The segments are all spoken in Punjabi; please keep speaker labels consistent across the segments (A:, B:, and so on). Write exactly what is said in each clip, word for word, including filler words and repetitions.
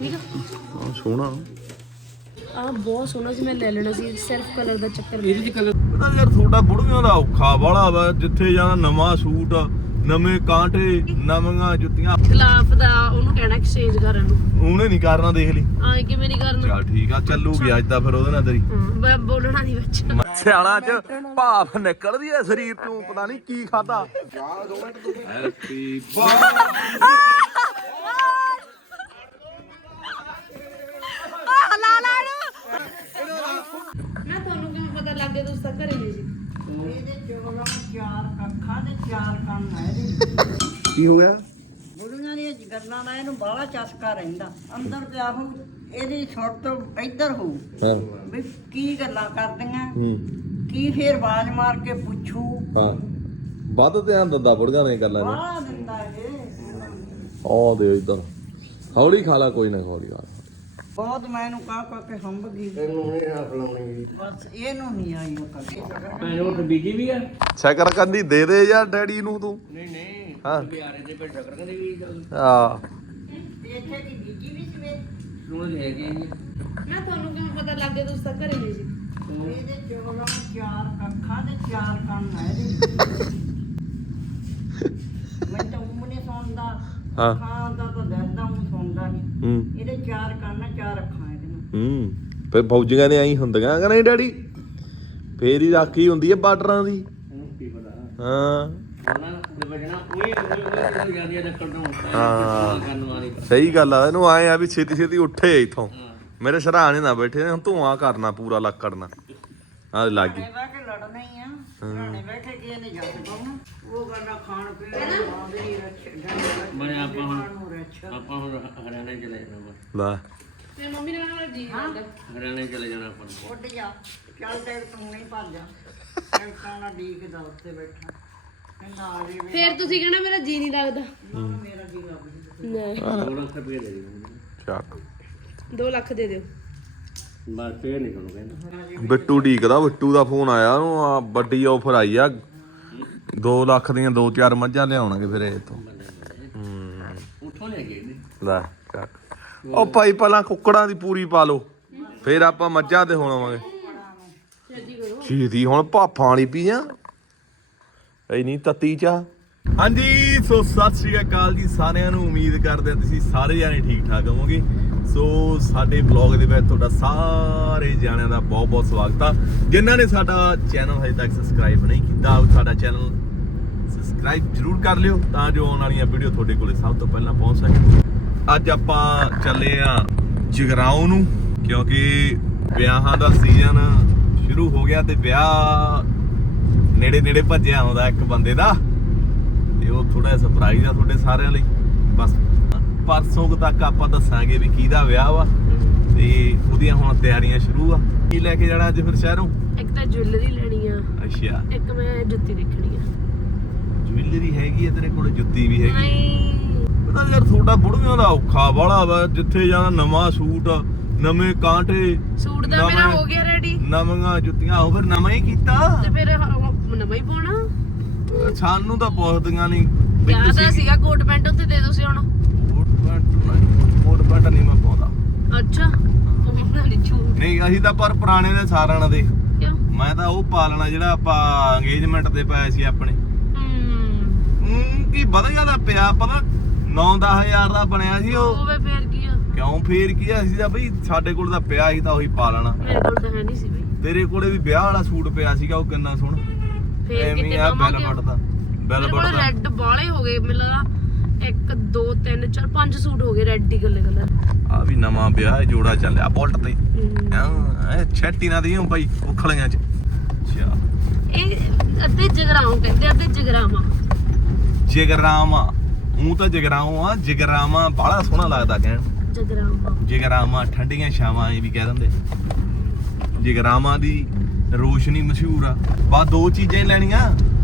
A: ਠੀਕ ਆ
B: ਹਾਂ ਸੋਹਣਾ
A: ਆ ਬਹੁਤ ਸੋਹਣਾ ਸੀ ਮੈਂ ਲੈ ਲੈਣਾ ਸੀ ਸਿਰਫ ਕਲਰ ਦਾ ਚੱਕਰ
B: ਇਹਦੇ ਚ ਕਲਰ ਪਤਾ ਯਾਰ ਤੁਹਾਡਾ ਬੁੜੀਆਂ ਦਾ ਔਖਾ ਵਾਲਾ ਵਾ ਜਿੱਥੇ ਜਾਣਾ ਨਵਾਂ ਸੂਟ ਨਵੇਂ ਕਾਂਟੇ ਨਵੀਆਂ ਜੁੱਤੀਆਂ
A: ਗਲਾਫ ਦਾ ਉਹਨੂੰ ਕਹਿਣਾ ਐਕਸਚੇਂਜ ਕਰਨ ਨੂੰ
B: ਉਹਨੇ ਨਹੀਂ ਕਰਨਾ ਦੇਖ ਲਈ
A: ਆ ਕਿਵੇਂ ਨਹੀਂ ਕਰਨਾ
B: ਚੱਲ ਠੀਕ ਆ ਚੱਲੂਗੀ ਅੱਜ ਤਾਂ ਫਿਰ ਉਹਦੇ ਨਾਲ ਤੇਰੀ
A: ਮੈਂ ਬੋਲਣਾ ਨਹੀਂ ਵਿੱਚ
B: ਸਿਆਣਾ ਚ ਭਾਫ ਨਿਕਲਦੀ ਐ ਸਰੀਰ ਤੋਂ ਪਤਾ ਨਹੀਂ ਕੀ ਖਾਦਾ ਹੈਪੀ
A: ਨਾ ਤੁਹਾਨੂੰ ਕਿਵੇਂ ਪਤਾ ਲੱਗ ਗਿਆ ਤੁਸੀਂ ਤਾਂ ਘਰੇ ਨਹੀਂ ਸੀ
C: ਇਹਦੇ ਚੋਲਾਂ ਚਾਰ ਅੱਖਾਂ ਤੇ ਚਾਰ ਕੰਨ ਆ ਇਹਦੇ
B: ਕੀ ਹੋ ਗਿਆ
C: ਬੁੜੀਆਂ ਦੀਆਂ ਗੱਲਾਂ ਦਾ ਇਹਨੂੰ ਬਾਹਲਾ ਚਸਕਾ ਰਹਿੰਦਾ ਅੰਦਰ ਪਿਆ ਹੋ ਇਹਦੀ ਛੁੱਟ ਤੋਂ ਇੱਧਰ ਹੋਊ
B: ਹਾਂ
C: ਵੀ ਕੀ ਗੱਲਾਂ ਕਰਦੀਆਂ
B: ਹੂੰ
C: ਕੀ ਫੇਰ ਆਵਾਜ਼ ਮਾਰ ਕੇ ਪੁੱਛੂ
B: ਹਾਂ ਵੱਧ ਧਿਆਨ ਦਿੰਦਾ ਬੁੜੀਆਂ ਦੀਆਂ ਗੱਲਾਂ ਨੂੰ
C: ਬਾਹਲਾ ਦਿੰਦਾ ਇਹ
B: ਆ ਦੇ ਇੱਧਰ ਹੌਲੀ ਖਾ ਲਾ ਕੋਈ ਨਾ ਹੌਲੀ ਖਾ
C: ਬਹੁਤ ਮੈਂ ਇਹਨੂੰ ਕਹਾ ਕਹਾ ਕੇ ਹੰਬ ਗਈ
D: ਤੈਨੂੰ ਨਹੀਂ ਹੱਥ ਲਾਉਣੀ
C: ਬਸ ਇਹਨੂੰ ਨਹੀਂ ਆਈ ਉਹ ਕਦੇ
D: ਭੈਣੋ ਤੇ ਬੀਜੀ ਵੀ ਆ
B: ਸ਼ਕਰ ਕੰਦੀ ਦੇ ਦੇ ਯਾਰ ਡੈਡੀ ਨੂੰ ਤੂੰ
D: ਨਹੀਂ ਨਹੀਂ
B: ਹਾਂ
D: ਬਿਆਰੇ ਦੇ ਪੇ ਸ਼ਕਰ ਕਹਿੰਦੇ ਵੀ
B: ਆ
C: ਇੱਥੇ ਦੀ ਬੀਜੀ ਵੀ ਸਵੇ
D: ਸੁਣ ਲੈ ਗਏ ਜੀ
A: ਨਾ ਤੁਹਾਨੂੰ ਕਿਵੇਂ ਪਤਾ ਲੱਗ ਗਿਆ ਤੁਸੀਂ ਤਾਂ ਘਰੇ ਨਹੀਂ ਸੀ
C: ਇਹਦੇ ਚੋਲਾਂ ਚਾਰ ਅੱਖਾਂ ਤੇ ਚਾਰ ਕੰਨ ਆ ਇਹਦੇ ਮੈਂ ਤਾਂ ਉਹ ਨਹੀਂ ਸੁਣਦਾ
B: ਹਾਂ
C: ਖਾਂ ਦਾ ਤਾਂ ਦਰਦਾਂ ਉਹ ਸੁਣਦਾ ਨਹੀਂ
B: ਹੂੰ
C: ਇਹਦੇ ਚਾਰ ਕੰਨ ਚਾਰ ਅੱਖਾਂ ਇਹਦੇ ਨਾਲ
B: ਹੂੰ ਫਿਰ ਫੌਜੀਆਂ ਨੇ ਐਂ ਹੁੰਦੀਆਂ ਕਿ ਨਹੀਂ ਡੈਡੀ ਫੇਰ ਹੀ ਰਾਖੀ ਹੁੰਦੀ ਹੈ ਬਾਰਡਰਾਂ ਦੀ
D: ਕੀ ਪਤਾ
B: ਹਾਂ
D: ਉਹਨਾਂ ਦੇ ਵਜਣਾ ਉਹੀ ਉਹੀ ਉਹ ਜਾਂਦੀ ਆ ਨੱਕੜ ਨੂੰ
B: ਹਾਂ।
D: ਕਰਨ ਵਾਲੀ
B: ਸਹੀ ਗੱਲ ਆ ਇਹਨੂੰ ਆਏ ਆ ਵੀ ਛੇਤੀ ਛੇਤੀ ਉੱਠੇ ਇੱਥੋਂ ਮੇਰੇ ਸਰਾਣੇ ਨਾ ਬੈਠੇ ਨੇ ਹੁਣ ਧੂਆਂ ਕਰਨਾ ਪੂਰਾ ਲੱਕੜਨਾ ਆ ਲੱਗੀ
C: ਘਰੇ ਬਹਿ ਕੇ ਲੜਨਾ ਹੀ ਆ ਘਰਾਣੇ ਬੈਠੇ ਕੀ ਇਹਨੇ ਜੱਟ ਪਾਉਣਾ ਉਹ ਗੱਲਾਂ ਖਾਣ ਪੀਣ ਨੂੰ ਆਉਂਦੀ ਰੱਛ
D: ਬਣੇ ਆਪਾਂ ਹੁਣ
C: ਨੂੰ ਰੱਛ
D: ਆਪਾਂ ਹੁਣ ਹਰਿਆਣੇ ਚਲੇ ਜਾਣਾ ਬਸ
B: ਲੈ
A: ਤੇ ਮੰਮੀ ਨੇ ਕਹਿਣਾ ਮੇਰਾ ਜੀ ਕਰਦਾ
D: ਹਰਿਆਣੇ ਚਲੇ ਜਾਣਾ ਆਪਾਂ ਨੂੰ।
C: ਉੱਡ ਜਾ ਚੱਲ ਤੇ ਤੂੰ ਨਹੀਂ ਭੱਜ ਜਾ ਟੈਂਕਾਂ ਨਾਲ ਡੀਕਦਾ ਉੱਤੇ ਬੈਠਾ ਕਹਿੰਦਾ ਆ ਜੀ
A: ਫੇਰ ਤੁਸੀਂ ਕਹਿਣਾ ਮੇਰਾ ਜੀ ਨਹੀਂ ਲੱਗਦਾ
C: ਮੇਰਾ ਜੀ ਲੱਗ ਜੂ
A: ਨਹੀਂ
D: ਦੋ ਲੱਖ ਰੁਪਏ ਦੇ ਦੇ
B: ਚੱਕ
A: ਦੋ ਲੱਖ ਦੇ ਦਿਓ
D: ਬਸ ਫੇਰ ਨਹੀਂ ਤੁਹਾਨੂੰ ਕਹਿੰਦਾ
B: ਬਿੱਟੂ ਢੀਕਦਾ ਬਿੱਟੂ ਦਾ ਫੋਨ ਆਇਆ ਉਹਨੂੰ ਆ ਵੱਡੀ ਆਫਰ ਆਈ ਆ ਦੋ ਲੱਖ ਦੀਆਂ ਦੋ ਚਾਰ ਮੱਝਾਂ ਲਿਆਉਣਗੇ ਫਿਰ ਇੱਥੋਂ ਹੂੰ
D: ਉੱਥੋਂ ਲੈ ਗਏ ਨੇ
B: ਲੈ ਚੱਕ ਉਹ ਭਾਈ ਪਹਿਲਾਂ ਕੁੱਕੜਾਂ ਦੀ ਪੂਰੀ ਪਾ ਲਓ ਫਿਰ ਆਪਾਂ ਮੱਝਾਂ ਤੇ ਹੋਣਾਵਾਂਗੇ
A: ਛੇਤੀ ਕਰੋ
B: ਛੇਤੀ ਹੁਣ ਭਾਫਾਂ ਵਾਲੀ ਪੀ ਜਾ ਐ ਨਹੀਂ ਤੱਤੀ ਚਾ ਹਾਂਜੀ ਸੋ ਸਤਿ ਸ੍ਰੀ ਅਕਾਲ ਜੀ ਸਾਰਿਆਂ ਨੂੰ ਉਮੀਦ ਕਰਦੇ ਹਾਂ ਤੁਸੀਂ ਸਾਰੇ ਜਾਣੇ ਠੀਕ ਠਾਕ ਹੋਵੋਗੇ ਸੋ ਸਾਡੇ ਬਲੌਗ ਦੇ ਵਿੱਚ ਤੁਹਾਡਾ ਸਾਰੇ ਜਾਣਿਆਂ ਦਾ ਬਹੁਤ ਬਹੁਤ ਸਵਾਗਤ ਆ ਜਿਨ੍ਹਾਂ ਨੇ ਸਾਡਾ ਚੈਨਲ ਹਜੇ ਤੱਕ ਸਬਸਕ੍ਰਾਈਬ ਨਹੀਂ ਕੀਤਾ ਉਹ ਸਾਡਾ ਚੈਨਲ ਸਬਸਕ੍ਰਾਈਬ ਜ਼ਰੂਰ ਕਰ ਲਿਓ ਤਾਂ ਜੋ ਆਉਣ ਵਾਲੀਆਂ ਵੀਡੀਓ ਤੁਹਾਡੇ ਕੋਲੇ ਸਭ ਤੋਂ ਪਹਿਲਾਂ ਪਹੁੰਚ ਸਕਣ ਅੱਜ ਆਪਾਂ ਚੱਲੇ ਆ ਜਗਰਾਉਂ ਨੂੰ ਕਿਉਂਕਿ ਵਿਆਹਾਂ ਦਾ ਸੀਜ਼ਨ ਸ਼ੁਰੂ ਹੋ ਗਿਆ ਤੇ ਵਿਆਹ ਨੇੜੇ ਨੇੜੇ ਭੱਜਿਆ ਆਉਂਦਾ ਇੱਕ ਬੰਦੇ ਦਾ ਤੇ ਉਹ ਥੋੜਾ ਸਰਪ੍ਰਾਈਜ਼ ਆ ਤੁਹਾਡੇ ਸਾਰਿਆਂ ਲਈ ਬਸ ਪਰਸੋਂ ਤੱਕ ਆਪਾਂ ਦੱਸਾਂਗੇ ਵੀ ਕਿਹਦਾ ਵਿਆਹ ਵਾ ਤੇ ਉਹਦੀਆਂ ਹੁਣ ਤਿਆਰੀਆਂ ਸ਼ੁਰੂ ਆ ਕੀ ਲੈ ਕੇ ਜਾਣਾ ਅੱਜ ਫਿਰ ਸ਼ਹਿਰੋਂ
A: ਇੱਕ ਤਾਂ ਜੁਐਲਰੀ ਲੈਣੀ ਆ
B: ਅੱਛਾ
A: ਇੱਕ ਮੈਂ ਜੁੱਤੀ ਦੇਖਣੀ ਆ
B: ਜੁਐਲਰੀ ਹੈਗੀ ਆ ਤੇਰੇ ਕੋਲ ਜੁੱਤੀ ਵੀ ਹੈਗੀ
A: ਨਹੀਂ
B: ਪਤਾ ਯਾਰ ਤੁਹਾਡਾ ਬੁੜੀਆਂ ਦਾ ਔਖਾ ਵਾਲਾ ਵਾ ਜਿੱਥੇ ਜਾਣਾ ਨਵਾਂ ਸੂਟ ਨਵੇਂ ਕਾਂਟੇ
A: ਸੂਟ ਦਾ ਮੇਰਾ ਹੋ ਗਿਆ ਰੈਡੀ
B: ਨਵੀਆਂ ਜੁੱਤੀਆਂ ਉਹ ਫਿਰ ਨਵਾਂ ਹੀ ਕੀਤਾ
A: ਤੇ ਫਿਰ ਨਵਾਂ ਹੀ ਪਾਉਣਾ
B: ਸਾਨੂੰ ਤਾਂ ਪੁੱਛਦੀਆਂ ਨਹੀਂ
A: ਕਿਹਾ ਤਾਂ ਸੀਗਾ ਕੋਟ ਪੈਂਟ ਉੱਤੇ ਦੇ ਦੋ ਸੀ ਹੁਣ
B: ਕੋਟ ਪੈਂਟ ਨਹੀਂ ਕੋਟ ਪੈਂਟ ਨਹੀਂ ਮੈਂ ਪਾਉਂਦਾ
A: ਅੱਛਾ ਉਹਨਾਂ ਨੇ ਝੂਠ
B: ਨਹੀਂ ਅਸੀਂ ਤਾਂ ਪਰ ਪੁਰਾਣੇ ਦੇ ਸਾਰਿਆਂ ਦੇ
A: ਕਿਉਂ
B: ਮੈਂ ਤਾਂ ਉਹ ਪਾ ਲੈਣਾ ਜਿਹੜਾ ਆਪਾਂ ਅੰਗੇਜਮੈਂਟ ਤੇ ਪਾਇਆ ਸੀ ਆਪਣੇ
A: ਹੂੰ
B: ਹੂੰ ਕੀ ਵਧੀਆ ਦਾ ਪਿਆ ਪਤਾ ਨੌ ਦਸ ਹਜ਼ਾਰ ਦਾ ਬਣਿਆ ਸੀ ਉਹ
A: ਹੋਵੇ ਫੇਰ ਕੀ ਆ
B: ਕਿਉਂ ਫੇਰ ਕੀ ਆ ਅਸੀਂ ਤਾਂ ਬਈ ਸਾਡੇ ਕੋਲ ਤਾਂ ਪਿਆ ਸੀ ਤਾਂ ਉਹੀ ਪਾ ਲੈਣਾ
A: ਮੇਰੇ ਕੋਲ ਤਾਂ ਹੈ ਨਹੀਂ ਸੀ ਬਈ
B: ਤੇਰੇ ਕੋਲੇ ਵੀ ਵਿਆਹ ਵਾਲਾ ਸੂਟ ਪਿਆ ਸੀਗਾ ਉਹ ਕਿੰਨਾ ਸੋਹਣਾ
A: ਫੇਰ
B: ਐਵੇਂ
A: ਕਿਤੇ
B: ਆ
A: ਮਾਮਾ
B: ਬੈਲਵਟ ਦਾ
A: ਮੇਰੇ
B: ਬੈਲਵਟ
A: ਕੋਲ
B: ਦਾ
A: ਰੈੱਡ ਬਾਲੇ ਹੋ ਗਏ ਮੈਨੂੰ ਲੱਗਾ ਇੱਕ ਦੋ ਤਿੰਨ ਚਾਰ ਪੰਜ ਸੂਟ ਹੋ ਗਏ ਰੈੱਡ ਹੀ ਗੱਲੇ ਕਲਰ
B: ਆ ਵੀ ਨਵਾਂ ਵਿਆਹ ਹੈ ਜੋੜਾ ਚੱਲਿਆ ਬੁਲਟ ਤੇ ਹਾਂ ਛੱਟੀ ਨਾ ਦੀ ਭਾਈ ਉਖਲੀਆਂ ਚ ਅੱਛਾ
A: ਇਹ ਅੱਧੇ ਜਗਰਾਉਂ ਕਹਿੰਦੇ ਅੱਧੇ ਜਗਰਾਵਾਂ
B: ਜਗਰਾਮਾ ਉਹ ਤਾਂ ਜਗਰਾਉਂ ਆ ਜਗਰਾਮਾ ਬੜਾ ਸੋਹਣਾ ਲੱਗਦਾ ਕਹਿਣ
A: ਜਗਰਾਵਾਂ
B: ਜਗਰਾਮਾ ਠੰਡੀਆਂ ਛਾਵਾਂ ਇਹ ਵੀ ਕਹਿ ਦਿੰਦੇ ਜਗਰਾਮਾ ਦੀ ਰੋਸ਼ਨੀ ਮਸ਼ਹੂਰ ਆ ਬਾ ਦੋ ਚੀਜ਼ਾਂ ਹੀ ਲੈਣੀਆਂ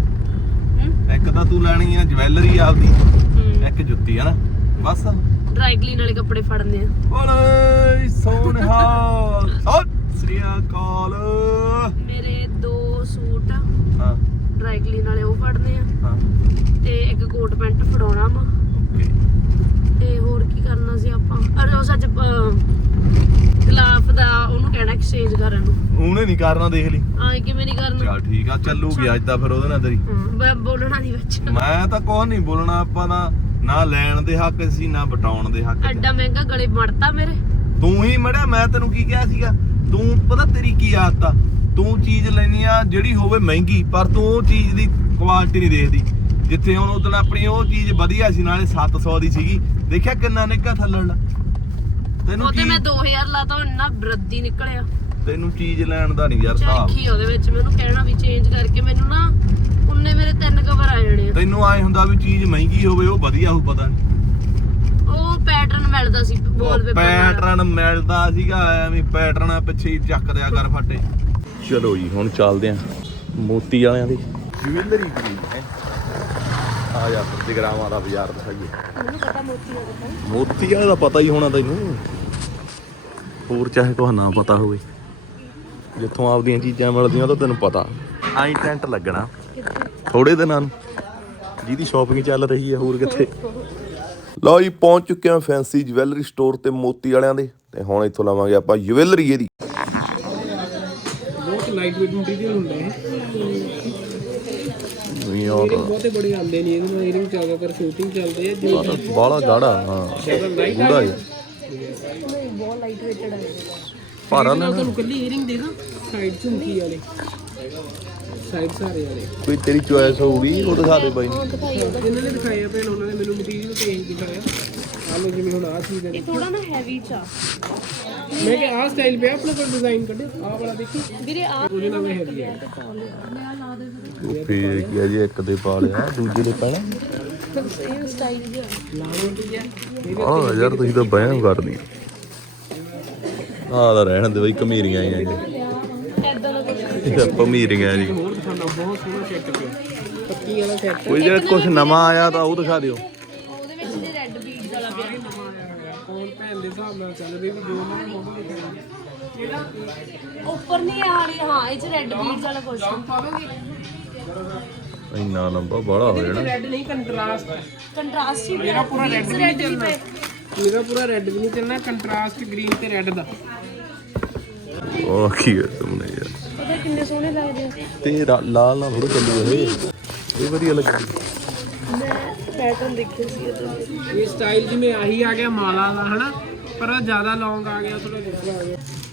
B: ਇੱਕ ਤਾਂ ਤੂੰ ਲੈਣੀ ਆ ਜਵੈਲਰੀ ਆਪਦੀ ਇੱਕ ਜੁੱਤੀ ਹਨਾ ਬਸ
A: ਡਰਾਈ ਕਲੀਨ ਵਾਲੇ ਕੱਪੜੇ ਫੜਨੇ ਆ
B: ਓਏ ਸੋਹਣਾ ਸਤਿ ਸ੍ਰੀ ਅਕਾਲ
A: ਮੇਰੇ ਦੋ ਸੂਟ
B: ਹਾਂ
A: ਡਰਾਈ ਕਲੀਨ ਵਾਲੇ ਉਹ ਫੜਨੇ ਆ
B: ਹਾਂ
A: ਤੇ ਇੱਕ ਕੋਟ ਪੈਂਟ ਫੜਾਉਣਾ ਵਾ
B: ਓਕੇ
A: ਤੇ ਹੋਰ ਕੀ ਕਰਨਾ ਸੀ ਆਪਾਂ ਅਰੇ ਉਹ ਸੱਚ ਗਲਾਫ ਦਾ ਉਹਨੂੰ ਕਹਿਣਾ ਐਕਸਚੇਂਜ ਕਰਨ ਨੂੰ।
B: ਉਹਨੇ ਨਹੀਂ ਕਰਨਾ, ਦੇਖ ਲਈ।
A: ਆਏ ਕਿਵੇਂ ਨਹੀਂ ਕਰਨਾ?
B: ਚੱਲ ਠੀਕ ਆ, ਚੱਲੂਗੀ ਅੱਜ ਤਾਂ ਫਿਰ ਉਹਦੇ ਨਾਲ ਤੇਰੀ।
A: ਮੈਂ ਬੋਲਣਾ ਨਹੀਂ ਵਿੱਚ।
B: ਮੈਂ ਤਾਂ ਕੁਛ ਨਹੀਂ ਬੋਲਣਾ, ਆਪਾਂ ਨਾ ਨਾ ਲੈਣ ਦੇ ਹੱਕ ਸੀ ਨਾ ਬਟਾਉਣ ਦੇ ਹੱਕ।
A: ਐਡਾ ਮਹਿੰਗਾ ਗਲੇ ਮੜਤਾ ਮੇਰੇ।
B: ਤੂੰ ਹੀ ਮੜਿਆ, ਮੈਂ ਤੈਨੂੰ ਕੀ ਕਿਹਾ ਸੀਗਾ? ਤੂੰ ਪਤਾ ਤੇਰੀ ਕੀ ਆਦਤ ਆ, ਤੂੰ ਚੀਜ਼ ਲੈਣੀ ਆ ਜਿਹੜੀ ਹੋਵੇ ਮਹਿੰਗੀ, ਪਰ ਤੂੰ ਉਹ ਚੀਜ਼ ਦੀ ਕੁਆਲਿਟੀ ਨਹੀਂ ਦੇਖਦੀ। ਜਿੱਥੇ ਹੁਣ ਉਦੋਂ ਆਪਣੀ ਉਹ ਚੀਜ਼ ਵਧੀਆ ਸੀ, ਨਾਲੇ ਸੱਤ ਸੌ ਦੀ ਸੀਗੀ, ਦੇਖਿਆ ਕਿੰਨਾ ਨਿੱਘਾ ਥੱਲੜ ਲਾ। ਤੈਨੂੰ
A: ਉਹ ਤੇ ਮੈਂ ਦੋ ਹਜ਼ਾਰ ਲਾਤਾ, ਉਹ ਇੰਨਾ ਬਰਦੀ ਨਿਕਲਿਆ।
B: ਤੈਨੂੰ ਚੀਜ਼ ਲੈਣ ਦਾ ਨਹੀਂ ਯਾਰ ਹਿਸਾਬ।
A: ਚਾਖੀ ਉਹਦੇ ਵਿੱਚ ਮੈਨੂੰ ਕਹਿਣਾ ਵੀ ਚੇਂਜ ਕਰਕੇ, ਮੈਨੂੰ ਨਾ ਉਹਨੇ ਮੇਰੇ ਤਿੰਨ ਕਵਰ ਆ ਜਾਣੇ।
B: ਤੈਨੂੰ ਆਏ ਹੁੰਦਾ ਵੀ ਚੀਜ਼ ਮਹਿੰਗੀ ਹੋਵੇ ਉਹ ਵਧੀਆ ਹੋ, ਪਤਾ ਨਹੀਂ
A: ਉਹ ਪੈਟਰਨ ਮਿਲਦਾ ਸੀ ਵਾਲਪੇਪਰ ਨਾਲ।
B: ਪੈਟਰਨ ਮਿਲਦਾ ਸੀਗਾ, ਐਵੇਂ ਪੈਟਰਨ ਪਿੱਛੇ ਹੀ ਚੱਕ ਦਿਆ ਕਰ ਫੱਟੇ। ਚਲੋ ਜੀ ਹੁਣ ਚੱਲਦੇ ਆਂ ਮੋਤੀ ਵਾਲਿਆਂ ਦੀ ਜੁਐਲਰੀ ਖਰੀਦ ਹੈ। ਆ ਜਾ ਜਗਰਾਵਾਂ ਦਾ ਬਾਜ਼ਾਰ ਦਿਖਾਈਏ।
A: ਮੈਨੂੰ ਪਤਾ ਮੋਤੀ ਵਾਲਾ
B: ਮੋਤੀ ਵਾਲੇ ਦਾ ਪਤਾ ਹੀ ਹੋਣਾ ਤੈਨੂੰ, ਹੋਰ ਚਾਹੇ ਕੋਈ ਨਾ ਪਤਾ ਹੋਵੇ। ਜਿੱਥੋਂ ਆਪਦੀਆਂ ਚੀਜ਼ਾਂ ਮਿਲਦੀਆਂ ਤਾਂ ਤੈਨੂੰ ਪਤਾ। ਆਈ ਟੈਂਟ ਲੱਗਣਾ ਥੋੜੇ ਦਿਨਾਂ ਨੂੰ, ਜਿਹਦੀ ਸ਼ਾਪਿੰਗ ਚੱਲ ਰਹੀ ਹੈ, ਹੋਰ ਕਿੱਥੇ। ਲਓ ਜੀ ਪਹੁੰਚ ਚੁੱਕੇ ਹਾਂ ਫੈਂਸੀ ਜਵੈਲਰੀ ਸਟੋਰ ਤੇ ਮੋਤੀ ਵਾਲਿਆਂ ਦੇ, ਤੇ ਹੁਣ ਇੱਥੋਂ ਲਵਾਂਗੇ ਆਪਾਂ ਜਵੈਲਰੀ ਇਹਦੀ।
D: ਬਹੁਤ ਲਾਈਟ ਵੇਟ ਮਟੀਰੀਅਲ ਹੁੰਦਾ ਹੈ।
B: ਯਾਰ
D: ਬਹੁਤੇ ਬੜੇ ਆਉਂਦੇ ਨਹੀਂ ਇਹਦੇ ਨਾਲ, ਈਅਰਿੰਗ ਚੱਲਦਾ ਕਰ ਸ਼ੂਟਿੰਗ ਚੱਲਦੇ ਆ ਜੋ
B: ਬਾਲਾ ਗਾੜਾ। ਹਾਂ
D: ਜ਼ਿਆਦਾ ਲਾਈਟ
B: ਗੂੜਾ ਹੈ,
A: ਨਹੀਂ ਬਹੁਤ ਲਾਈਟ ਵੇਟਡ ਹੈ।
D: ਭਾਰਾ ਨਾ ਤੁਹਾਨੂੰ ਕੱਲੀ ਈਅਰਿੰਗ ਦੇ ਨਾ ਸਾਈਡ ਝੁਮਕੀ ਵਾਲੇ, ਸਾਈਡ ਸਾਰੇ ਵਾਲੇ
B: ਕੋਈ ਤੇਰੀ ਚੁਆਇਸ ਹੋਊਗੀ ਉਹ ਦਿਖਾ ਦੇ ਬਾਈ ਨੂੰ।
D: ਇਹਨਾਂ ਨੇ ਦਿਖਾਏ ਆ ਭੈਣ, ਉਹਨਾਂ ਨੇ ਮੈਨੂੰ ਮਟੀਰੀਅਲ ਤੇ ਇਹੀ ਦਿਖਾਇਆ। ਆ ਲੋ ਜਿਵੇਂ ਹੁਣ ਆਹ ਚੀਜ਼ ਹੈ,
A: ਇਹ ਥੋੜਾ ਨਾ ਹੈਵੀ ਚ ਆ।
D: ਮੈਂ ਕਿ ਆਹ ਸਟਾਈਲ ਪਿਆ ਆਪਣੇ ਕੋਲ, ਡਿਜ਼ਾਈਨ ਕੱਢਿਓ ਆਹ ਵਾਲਾ ਦੇਖੀ
A: ਵੀਰੇ ਆ
D: ਉਹਦੇ ਨਾਲ ਹੈਵੀ ਹੈ।
B: ਫੇਰ ਕੀ ਆ ਜੀ, ਇੱਕ ਦੇ ਪਾ ਲਿਆ ਦੂਜੇ ਦੇ ਪੈਣਾ।
A: ਇਹ ਸਟਾਈਲ ਜਿਹਾ
D: ਲਾਉਂ ਕੀ ਹੈ
B: ਆਹ ਯਾਰ ਤੁਸੀਂ ਤਾਂ ਬਹਿਮ ਕਰਨੀ। ਆਹ ਤਾਂ ਰਹਿਣ ਦੇ ਬਈ, ਕਮੀਰੀਆਂ ਆਈਆਂ ਜੀ,
A: ਐਦਾਂ ਦਾ ਕੁਝ।
B: ਇਹ ਭਮੀਰੀਆਂ ਜੀ।
D: ਹੋਰ ਦਿਖਾਣਾ, ਬਹੁਤ ਸੋਹਣਾ ਸੈੱਟ ਪਿਆ, ਪੱਕੀ ਵਾਲਾ ਸੈੱਟ।
B: ਕੋਈ ਜੇ ਕੁਝ ਨਵਾਂ ਆਇਆ ਤਾਂ ਉਹ ਦਿਖਾ ਦਿਓ।
A: ਉਹਦੇ ਵਿੱਚ ਜੇ ਰੈੱਡ ਬੀਡਸ ਵਾਲਾ ਪਿਆ।
D: ਕੋਲ ਭੈਣ ਦੇ ਹਿਸਾਬ ਨਾਲ ਚੱਲ ਰਹੀ ਵੀ ਜੋ ਉਹਨਾਂ ਨੇ ਮੋਡਲ ਦਿਖਾਇਆ।
A: ਉੱਪਰ ਨਹੀਂ ਆ ਰਹੀ। ਹਾਂ ਇਹ ਚ ਰੈੱਡ ਬੀਡਸ ਵਾਲਾ ਕੁਝ
B: ਇੰਨਾ ਲੰਬਾ ਬਾੜਾ ਹੋ ਜਾਣਾ।
D: ਰੈੱਡ ਨਹੀਂ, ਕੰਟਰਾਸਟ
A: ਕੰਟਰਾਸਟ ਹੀ
D: ਮੇਰਾ ਪੂਰਾ ਰੈੱਡ
A: ਰੈੱਡ ਵੀ ਪਏ।
D: ਮੇਰਾ ਪੂਰਾ ਰੈੱਡ ਵੀ ਨਹੀਂ ਚੱਲਣਾ, ਕੰਟਰਾਸਟ ਗ੍ਰੀਨ ਤੇ ਰੈੱਡ ਦਾ।
B: ਉਹ ਕੀ ਹੈ ਤੁਮਨੇ ਯਾਰ,
A: ਪਤਾ ਕਿੰਨੇ ਸੋਹਣੇ ਲੱਗਦੇ ਆ।
B: ਤੇ ਰਾ- ਲਾਲ ਨਾਲ ਥੋੜਾ ਚੱਲੂ ਇਹ ਇਹ ਵਧੀਆ ਲੱਗਦੀ।
A: ਮੈਂ ਪੈਟਰਨ ਦੇਖੇ ਸੀ ਇਹਦੇ।
D: ਇਹ ਸਟਾਈਲ ਜਿਵੇਂ ਆਹੀ ਆ ਗਿਆ ਮਾਲਾ ਦਾ ਹਨਾ, ਪਰ ਉਹ ਜ਼ਿਆਦਾ ਲੌਂਗ ਆ ਗਿਆ, ਥੋੜਾ ਦੂਸਰਾ ਆ ਗਿਆ।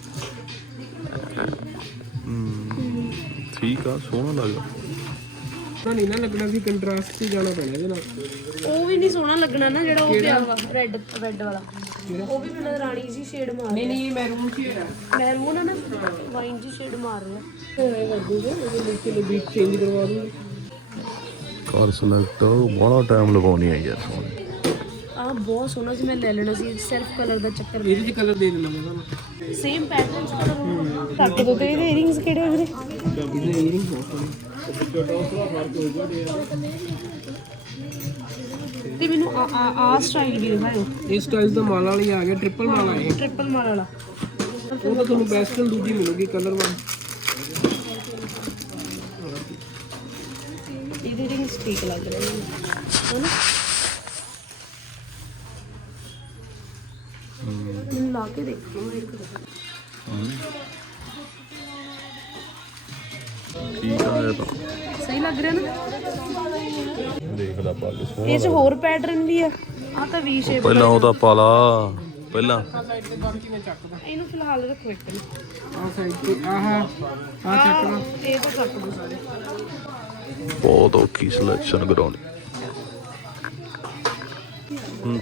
B: ਠੀਕ ਆ, ਸੋਹਣਾ ਲੱਗਦਾ।
D: ਨਾ ਨਹੀਂ ਨਾ ਲੱਗਣਾ ਸੀ, ਕੰਟਰਾਸਟ ਹੀ ਜਾਣਾ ਪੈਣਾ ਇਹਦੇ ਨਾਲ।
A: ਉਹ ਵੀ ਨਹੀਂ ਸੋਹਣਾ ਲੱਗਣਾ ਨਾ ਜਿਹੜਾ ਉਹ ਪਿਆ ਵਾ ਰੈੱਡ ਰੈੱਡ ਵਾਲਾ। ਉਹ ਵੀ ਮੈਨੂੰ ਰਾਣੀ ਜੀ ਸ਼ੇਡ ਮਾਰ
D: ਨਹੀਂ ਨਹੀਂ ਮੈਰੂਨ ਸ਼ੇਡ ਆ,
A: ਮੈਰੂਨ ਆ ਨਾ, ਵਾਈਨ ਜੀ ਸ਼ੇਡ ਮਾਰ ਰਿਹਾ।
D: ਇਹ ਕਰ ਦੂੰਗਾ ਇਹਦੇ ਨੀਚੇ ਦੇ ਬੀਟ ਚੇਂਜ ਕਰਵਾ ਦੂੰਗਾ।
B: ਕਾਰ ਸਿਲੈਕਟ ਬੜਾ ਟਾਈਮ ਲਗਾਉਣੀ ਆ ਯਾਰ ਸੋਹਣੀ।
A: ਆ ਬਹੁਤ ਸੋਹਣਾ ਸੀ, ਮੈਂ ਲੈ ਲੈਣਾ ਸੀ, ਸਿਰਫ ਕਲਰ ਦਾ ਚੱਕਰ।
D: ਇਹਦੇ ਚ ਕਲਰ ਦੇ ਦੇਣਾ ਮੈਂ ਤੁਹਾਨੂੰ।
A: ਸੇਮ ਪੈਟਰਨ ਚ ਕਲਰ ਰੱਖ ਦੋ। ਤੇ ਇਹਦੇ ਇਅਰਿੰਗਸ ਕਿਹੜੇ ਵੀਰੇ?
D: ਇਹਦੇ ਈਅਰਿੰਗ ਬਹੁਤ ਸੋਹਣੇ।
A: ਤੇ ਮੈਨੂੰ ਆ ਆ ਆ ਸਟਾਈਲ ਵੀ ਦਿਖਾਓ।
D: ਇਹ ਸਟਾਈਲ ਦਾ ਮਾਲਾ ਵਾਲੀ ਆ ਗਿਆ, ਟ੍ਰਿਪਲ ਮਾਲਾ ਇਹ।
A: ਟ੍ਰਿਪਲ ਮਾਰ ਵਾਲਾ।
D: ਉਹ ਤਾਂ ਤੁਹਾਨੂੰ ਵੈਸਟਰਨ ਦੂਜੀ ਮਿਲੂਗੀ ਕਲਰ ਵਾਲੀ।
A: ਇਹਦੇ ਇਅਰਿੰਗਸ ਠੀਕ ਲੱਗ ਰਹੇ ਨੇ ਹਨਾ। ਮੈਨੂੰ ਲਾ ਕੇ ਦੇਖੋ ਇੱਕ।
B: ਠੀਕ ਆ ਇਹ ਤਾਂ
A: ਸਹੀ ਲੱਗ ਰਿਹਾ ਨਾ।
B: ਦੇਖ ਲੈ ਪਾ ਕੇ ਸੋਹਣਾ।
A: ਇਹ ਚ ਹੋਰ ਪੈਟਰਨ ਵੀ ਆ। ਆ ਤਾਂ ਵੀ ਸ਼ੇਪ।
B: ਪਹਿਲਾਂ ਉਹ ਤਾਂ ਪਾ ਲਾ ਪਹਿਲਾਂ।
A: ਇਹਨੂੰ ਫਿਲਹਾਲ ਰੱਖੋ ਇੱਕ ਨੂੰ।
D: ਆਹ ਸਾਈਡ ਤੇ ਆਹ ਆਹ ਚੱਕ ਲਓ।
A: ਇਹ ਤਾਂ ਕੱਟ ਦੋ ਸਾਰੇ।
B: ਬਹੁਤ ਔਖੀ ਸਿਲੈਕਸ਼ਨ ਕਰਾਉਣੀ। ਹੂੰ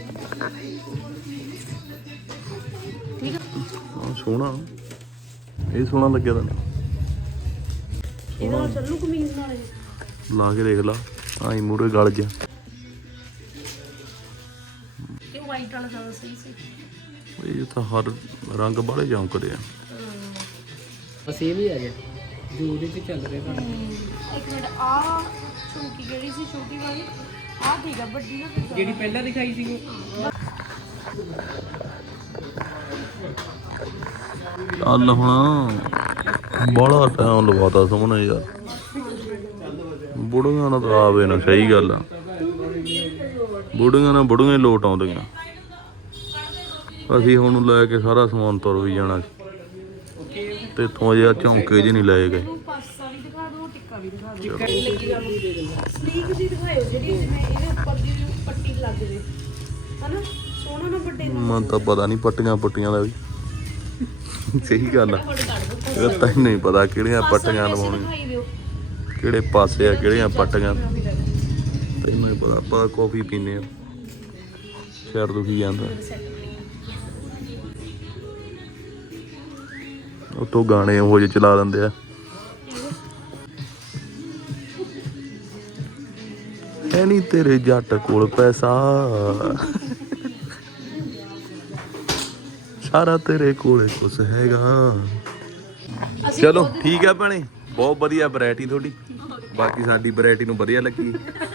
A: ਠੀਕ ਆ।
B: ਹਾਂ ਸੋਹਣਾ, ਇਹ ਸੋਹਣਾ ਲੱਗਿਆ ਤੈਨੂੰ?
A: ਇਹਦੇ ਨਾਲ ਚੱਲੂ ਕਮੀਜ਼ ਨਾਲ ਇਹ।
B: ਲਾ ਕੇ ਦੇਖ ਲਾ। ਆਈ ਮੂਰੇ ਗਲ ਗਿਆ।
A: ਇਹ ਵਾਈਟ ਵਾਲਾ ਜ਼ਿਆਦਾ ਸਹੀ ਸੀ।
B: ਇਹ ਤਾਂ ਹਰ ਰੰਗ ਬਾਲੇ ਚਮਕਦੇ ਆ।
D: ਬਸ ਇਹ ਵੀ ਆ ਗਿਆ ਜੋ ਉਹਦੇ ਤੇ ਚੱਲ ਰਿਹਾ ਤੁਹਾਡਾ।
A: ਇੱਕ ਮਿੰਟ, ਆ ਝੁਮਕੀ ਕਿਹੜੀ ਸੀ ਛੋਟੀ ਵਾਲੀ? ਆ ਠੀਕ ਆ, ਵੱਡੀ ਨਾ ਫਿਰ
D: ਜਿਹੜੀ ਪਹਿਲਾਂ ਦਿਖਾਈ ਸੀ
B: ਚੱਲ ਹੁਣ ਬੜਾ ਟਾਈਮ ਲਵਾਤਾ ਸੋਹਣੇ ਯਾਰ। ਬੁੜੀਆਂ ਨਾਲ ਤਾਂ ਆਵੇ ਨਾ, ਸਹੀ ਗੱਲ ਆ। ਬੁੜੀਆਂ ਨਾਲ ਬੁੜੀਆਂ ਹੀ ਲੋਟ ਆਉਂਦੀਆਂ। ਅਸੀਂ ਹੁਣ ਲੈ ਕੇ ਸਾਰਾ ਸਮਾਨ ਤੁਰ ਵੀ ਜਾਣਾ ਸੀ ਤੇ ਇੱਥੋਂ ਜਿਹਾ ਝੌਂਕੇ ਜਿਹੇ ਨਹੀਂ ਲਏ ਗਏ।
A: ਪਾਸਾ ਵੀ ਦਿਖਾ ਦਿਓ, ਟਿੱਕਾ ਵੀ ਦਿਖਾ ਦਿਓ। ਲੱਗੀ ਗੱਲ ਸਲੀਕ ਜੀ ਦਿਖਾਇਓ ਜਿਹੜੀ ਜਿਵੇਂ ਇਹਦੇ ਉੱਪਰ ਦੀ ਪੱਟੀ ਲੱਗ ਜੇ ਹਨਾ, ਸੋਹਣਾ ਨਾ ਵੱਡੇ
B: ਮੈਨੂੰ ਤਾਂ ਪਤਾ ਨਹੀਂ ਪੱਟੀਆਂ ਪੁੱਟੀਆਂ ਦਾ ਵੀ ਸਹੀ ਗੱਲ ਆ, ਇਹ ਤਾਂ ਨਹੀਂ ਪਤਾ ਕਿਹੜੀਆਂ ਪੱਟੀਆਂ ਲਵਾਉਣੀਆਂ, ਕਿਹੜੇ ਪਾਸੇ ਆ ਕਿਹੜੀਆਂ ਪੱਟੀਆਂ, ਤੈਨੂੰ ਹੀ ਪਤਾ। ਆਪਾਂ ਕੌਫੀ ਪੀਂਦੇ ਆ, ਸਿਰ ਦੁਖੀ ਜਾਂਦਾ। ਉੱਤੋਂ ਗਾਣੇ ਉਹੋ ਜਿਹੇ ਚਲਾ ਦਿੰਦੇ ਆ। ਹੈ ਨੀ ਤੇਰੇ ਜੱਟ ਕੋਲ ਪੈਸਾ, ਸਾਰਾ ਤੇਰੇ ਕੋਲੇ ਕੁਛ ਹੈਗਾ। ਚਲੋ ਠੀਕ ਆ ਭੈਣੇ, ਬਹੁਤ ਵਧੀਆ ਵੈਰਾਈਟੀ ਤੁਹਾਡੀ, ਬਾਕੀ ਸਾਡੀ ਵੈਰਾਈਟੀ ਨੂੰ ਵਧੀਆ ਲੱਗੀ।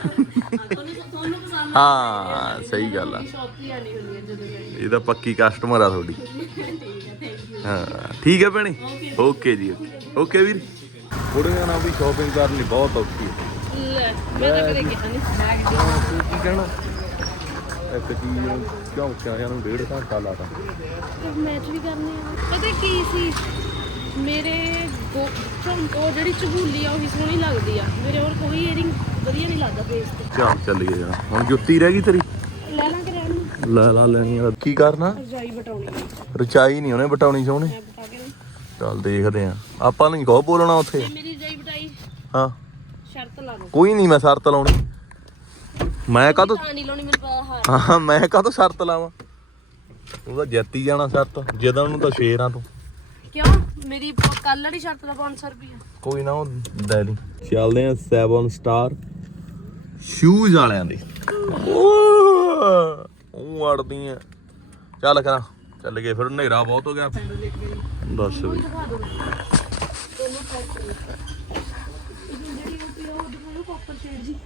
B: ਹਾਂ ਸਹੀ ਗੱਲ ਆ, ਇਹ ਤਾਂ ਪੱਕੀ ਕਸਟਮਰ ਆ ਤੁਹਾਡੀ। ਹਾਂ ਠੀਕ ਹੈ ਭੈਣੇ, ਓਕੇ ਜੀ ਓਕੇ ਓਕੇ ਵੀਰ। ਕੁੜੀਆਂ ਨਾਲ ਵੀ ਸ਼ਾਪਿੰਗ ਕਰਨੀ ਬਹੁਤ ਔਖੀ ਹੈ।
A: ਲੈ ਮੈਂ ਤਾਂ ਕਦੇ ਕਿਹਾ ਨਹੀਂ ਬੈਗ
B: ਤੂੰ ਕੀ ਕਹਿਣਾ, ਇੱਕ ਚੀਜ਼ ਕਿਉਂ ਕਿਆ ਨੂੰ ਡੇਢ ਘੰਟਾ ਲਾਤਾ।
A: ਮੈਚ ਵੀ ਕਰਨੇ ਆ। ਪਤਾ ਕੀ ਸੀ, ਮੇਰੇ ਉਹ ਜਿਹੜੀ ਝਬੂਲੀ ਆ ਉਹੀ ਸੋਹਣੀ ਲੱਗਦੀ ਆ, ਮੇਰੇ ਹੋਰ ਕੋਈ ਈਅਰਿੰਗ ਵਧੀਆ ਨਹੀਂ ਲੱਗਦਾ ਫੇਸ ਤੇ।
B: ਚੱਲ ਚੱਲੀਏ ਯਾਰ, ਹੁਣ ਜੁੱਤੀ ਰਹਿ ਗਈ ਤੇਰੀ,
A: ਲੈ ਲਾਂਗੇ ਰਹਿਣ ਨੂੰ।
B: ਲੈ ਲਾ ਲੈਣੀ ਆ। ਕੀ ਕਰਨਾ,
A: ਰਜਾਈ ਬਟਾਉਣੀ
B: ਰਚਾਈ ਨਹੀਂ ਉਹਨੇ ਬਟਾਉਣੀ ਸੋਹਣੇ।
A: ਮੈਂ ਬਟਾ ਕੇ ਨਾ,
B: ਚੱਲ ਦੇਖਦੇ ਆ, ਆਪਾਂ ਨਹੀਂ ਕਹੋ ਬੋਲਣਾ ਉੱਥੇ।
A: ਜੇ ਮੇਰੀ ਰਜਾਈ ਬਟਾਈ
B: ਹਾਂ
A: ਸ਼ਰਤ ਲਾ ਲਓ।
B: ਕੋਈ ਨਹੀਂ, ਮੈਂ ਸ਼ਰਤ ਲਾਉਣੀ। ਮੈਂ ਕਾਹਤੋਂ
A: ਤਾਂ ਨਹੀਂ ਲਾਉਣੀ, ਮੈਨੂੰ ਪਤਾ ਹਾਰ।
B: ਹਾਂ ਮੈਂ ਕਾਹਤੋਂ ਸ਼ਰਤ ਲਾਵਾਂ, ਤੂੰ ਤਾਂ ਜਿੱਤੀ ਜਾਣਾ ਸ਼ਰਤ, ਜਦੋਂ ਨੂੰ ਤਾਂ ਸ਼ੇਰ ਆ ਤੂੰ।
A: ਕਿਉਂ, ਮੇਰੀ ਕੱਲ ਵਾਲੀ ਸ਼ਰਤ ਦਾ ਪੰਜ ਸੌ ਰੁਪਇਆ।
B: ਕੋਈ ਨਾ ਉਹ ਲੈ ਲਈ। ਚੱਲਦੇ ਆ ਸੈਵਨ ਸਟਾਰ ਸ਼ੂਜ਼ ਵਾਲਿਆਂ ਦੇ। ਉਹ ਅੜਦੀ ਆ, ਚੱਲ ਕਰਾਂ ਚੱਲ ਗਏ, ਫਿਰ ਹਨੇਰਾ ਬਹੁਤ ਹੋ ਗਿਆ। ਦੱਸ ਵੀ
A: ਦਿਖਾ ਦਿਓ ਦੋਨੋਂ ਪੈਕ ਕਰੋ। ਇਹ ਜਿਹੜੀ ਉਹ ਪਈ ਉਹ ਦਿਖਾਓ ਕਾਪਰ ਸ਼ੇਡ ਜੀ।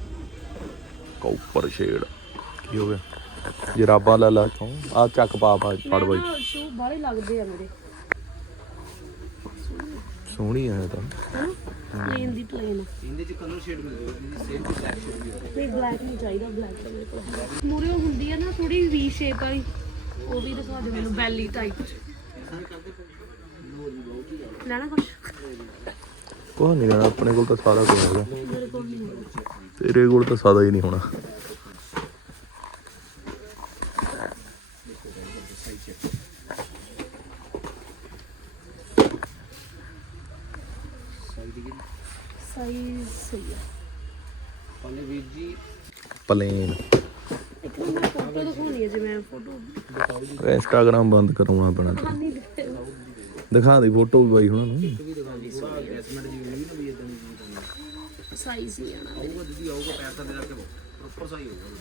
B: ਕਾਪਰ ਸ਼ੇਡ ਕੀ ਹੋ ਗਿਆ, ਜਰਾਬਾਂ ਲੈ ਲਾ ਤੂੰ, ਆ ਚੱਕ ਪਾ ਪਾ ਫੜ ਬਾਈ।
A: ਸ਼ੂ ਬਾਹਲੇ ਲੱਗਦੇ ਆ ਮੇਰੇ,
B: ਸੋਹਣੀ ਆ ਤਾਂ
A: ਪਲੇਨ ਦੀ ਪਲੇਨ ਇਹਦੇ ਚ ਕਲਰ ਸ਼ੇਡ ਮਿਲ ਜਾਊਗੀ ਸੇਮ ਬਲੈਕ ਸ਼ੇਡ ਵੀ ਨਹੀਂ, ਬਲੈਕ ਨਹੀਂ ਚਾਹੀਦਾ, ਬਲੈਕ ਤਾਂ ਮੇਰੇ ਕੋਲ ਹੈ। ਮੂਰੇ ਉਹ ਹੁੰਦੀ ਆ ਨਾ ਥੋੜੀ ਵੀ ਸ਼ੇਪ ਵਾਲੀ, ਉਹ ਵੀ ਦਿਖਾ ਦੇ ਮੈਨੂੰ, ਬੈਲੀ ਟਾਈਪ ਲੈਣਾ ਕੁਛ।
B: ਕੋਈ ਨਹੀਂ ਲੈਣਾ, ਆਪਣੇ ਕੋਲ ਤਾਂ ਸਾਰਾ ਕੁਝ ਹੈਗਾ,
A: ਮੇਰੇ ਕੋਲ ਨਹੀਂ ਹੋਣਾ।
B: ਤੇਰੇ ਕੋਲ ਤਾਂ ਸਾਦਾ ਹੀ ਨਹੀਂ ਹੋਣਾ।
A: ਸਾਈਜ਼ ਸਹੀ ਆ।
B: ਪਲੇਨ
A: ਇੱਕ ਨਾ ਮੈਂ ਫੋਟੋ ਦਿਖਾਉਣੀ ਹੈ, ਜੇ ਮੈਂ ਫੋਟੋ
B: ਇੰਸਟਾਗ੍ਰਾਮ ਬੰਦ ਕਰਾਉਣਾ ਪੈਣਾ ਤੈਨੂੰ।
A: ਨਹੀਂ
B: ਦਿਖਾ ਦੇ ਫੋਟੋ ਵੀ ਬਾਈ ਹੁਣਾਂ ਨੂੰ।
A: ਸਾਈਜ਼ ਨਹੀਂ ਆਣਾ
E: ਆਊਗਾ ਦੀਦੀ ਆਊਗਾ, ਪੈਰ ਤਾਂ ਮੇਰਾ ਪ੍ਰੋਪਰ ਸਾਈਜ਼ ਹੋਊਗਾ।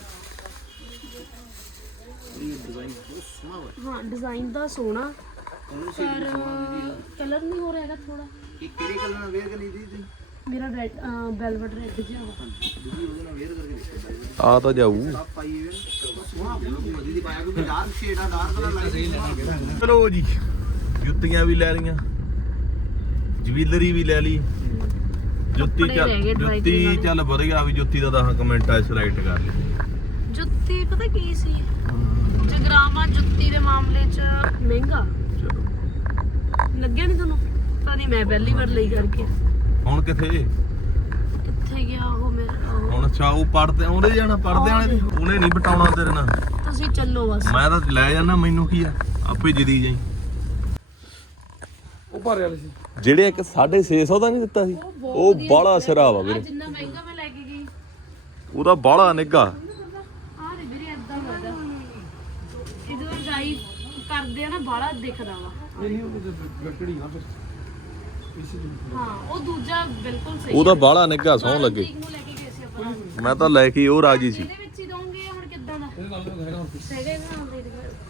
E: ਇਹ ਡਿਜ਼ਾਈਨ ਬਹੁਤ ਸੋਹਣਾ ਵਾ।
A: ਹਾਂ ਡਿਜ਼ਾਈਨ ਦਾ ਸੋਹਣਾ, ਪਰ ਕਲਰ ਨਹੀਂ ਹੋ ਰਿਹਾ ਹੈਗਾ ਥੋੜਾ।
E: ਇਹ ਕਿਹੜੇ ਕਲਰ ਨਾਲ ਵੇਅਰ ਕਰਨੀ ਦੀਦੀ?
A: ਮੇਰਾ ਰੈਡ ਵੈਲਵਟ ਰੈਡ ਜਿਹਾ ਵਾ।
E: ਦੀਦੀ ਉਹਦੇ ਨਾਲ ਵੇਅਰ ਕਰਕੇ ਦੇਖੋ।
B: ਆ ਤਾਂ ਜਾਊ।
E: ਆਪ ਪਾਈ ਹੋਈ ਸੋਹਣਾ ਬਹੁਤ ਦੀਦੀ ਪਾਇਆ, ਕਿਉਂਕਿ ਡਾਰਕ ਸ਼ੇਡ ਆ, ਡਾਰਕ ਕਲਰ ਲਾਈਟ।
B: ਚਲੋ ਜੀ, ਜੁੱਤੀਆਂ ਵੀ ਲੈ ਲਈਆਂ, ਜਵੈਲਰੀ ਵੀ ਲੈ ਲਈ, ਜੁੱਤੀ ਚੱਲ ਜੁੱਤੀ ਚੱਲ ਵਧੀਆ ਵੀ, ਜੁੱਤੀ ਦਾ ਦਸ ਕਮੈਂਟਾਂ ਸਿਲੈਕਟ ਕਰ ਲਈ।
A: ਜੁੱਤੀ ਪਤਾ ਕੀ ਸੀ, ਜਗਰਾਮਾ ਜੁੱਤੀ ਦੇ ਮਾਮਲੇ 'ਚ ਮਹਿੰਗਾ
B: ਚਲੋ
A: ਲੱਗਿਆ ਨਹੀਂ ਤੁਹਾਨੂੰ? ਪਤਾ ਨਹੀਂ, ਮੈਂ ਪਹਿਲੀ ਵਾਰ ਲਈ ਕਰਕੇ।
B: ਹੁਣ ਕਿੱਥੇ
A: ਕਿੱਥੇ ਗਿਆ ਉਹ ਮੇਰਾ ਉਹ?
B: ਹੁਣ ਅੱਛਾ ਉਹ ਪੜਦੇ ਉਹਦੇ ਜਾਣਾ, ਪੜਦੇ ਵਾਲੇ ਦੇ ਉਹਨੇ ਨਹੀਂ ਬਟਾਉਣਾ ਤੇਰੇ ਨਾਲ।
A: ਤੁਸੀਂ ਚੱਲੋ ਬਸ।
B: ਮੈਂ ਤਾਂ ਲੈ ਜਾਣਾ, ਮੈਨੂੰ ਕੀ ਆ, ਆਪੇ ਜਦੀ ਜਾਈ।
D: ਉਹ ਭਾਰੇ ਵਾਲੇ ਸੀ
B: ਜਿਹੜੇ ਇੱਕ ਸਾਢੇ ਛੇ ਸੌ ਦਾ ਨਹੀਂ ਦਿੱਤਾ ਸੀ, ਉਹ ਬਾਹਲਾ ਸਿਰਾ ਵਾ ਵੀਰੇ,
A: ਜਿੰਨਾ ਮਹਿੰਗਾ ਮੈਂ ਲੈ ਕੇ ਗਈ
B: ਉਹਦਾ ਬਾਹਲਾ ਨਿੱਘਾ।
A: ਆ ਰੇ ਵੀਰੇ ਏਦਾਂ ਲੱਗਦਾ, ਇਹਦੇ ਨਾਲ ਜਾਈ ਕਰਦੇ ਆ ਨਾ ਬਾਹਲਾ ਦਿਖਦਾ ਵਾ।
D: ਨਹੀਂ ਉਹ ਗੱਟੜੀ ਨਾ ਫਿਰ ਇਸੇ
A: ਹਾਂ ਉਹ ਦੂਜਾ ਬਿਲਕੁਲ ਸਹੀ।
B: ਉਹਦਾ ਬਾਹਲਾ ਨਿੱਘਾ ਸੌਂ ਲੱਗੇ।
A: ਨੂੰ ਲੈ ਕੇ ਗਏ ਸੀ ਆਪਾਂ,
B: ਮੈਂ ਤਾਂ ਲੈ ਕੇ ਉਹ ਰਾਜੀ ਸੀ।
A: ਇਹਦੇ ਵਿੱਚ ਹੀ ਦੋਗੇ ਹੁਣ ਕਿੱਦਾਂ ਦਾ
D: ਇਹ ਨਾਲ ਹੈਗਾ ਹੁਣ
A: ਸਹੀ ਨਾ ਦੇ ਦੇ।